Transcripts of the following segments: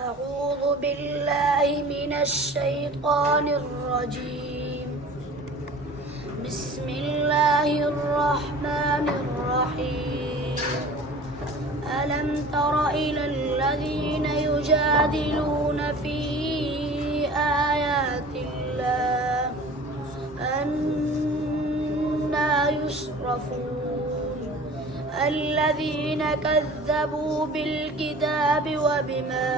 أعوذ بالله من الشيطان الرجيم. بسم الله الرحمن الرحيم. ألم تر إلى الذين يجادلون في آيات الله أنى يصرفون الذين كذبوا بالكتاب وبما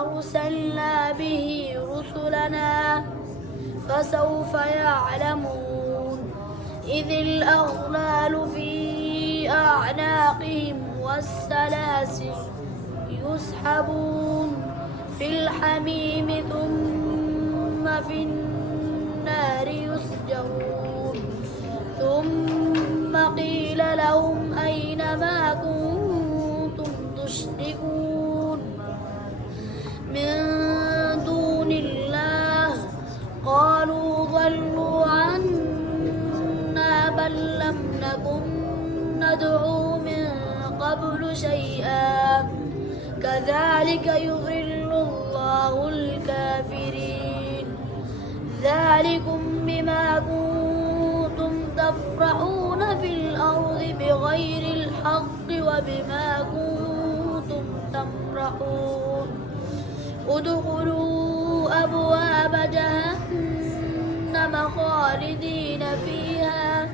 أرسلنا به رسلنا فسوف يعلمون إذ الأغلال في أعناقهم والسلاسل يسحبون في الحميم ثم في النار يسجرون ثم قيل لهم أين ما كنتم تشركون من دون الله قالوا ضلوا عنا بل لم نكن ندعو من قبل شيئا كذلك يضل الله الكافرين ذلكم بما كنتم تفرحون في الأرض بغير الحق وبما كنتم تمرحون ادخلوا أبواب جهنم خالدين فيها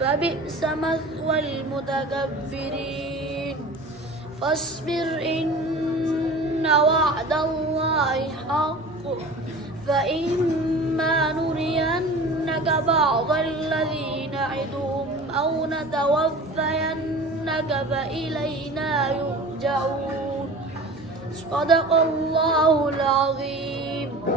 فبئس مثوى المتكبرين فاصبر إن وعد الله حق فإما نرينك بعض الذي نعدهم أو نتوفينك فإلينا يرجعون صدق الله العظيم.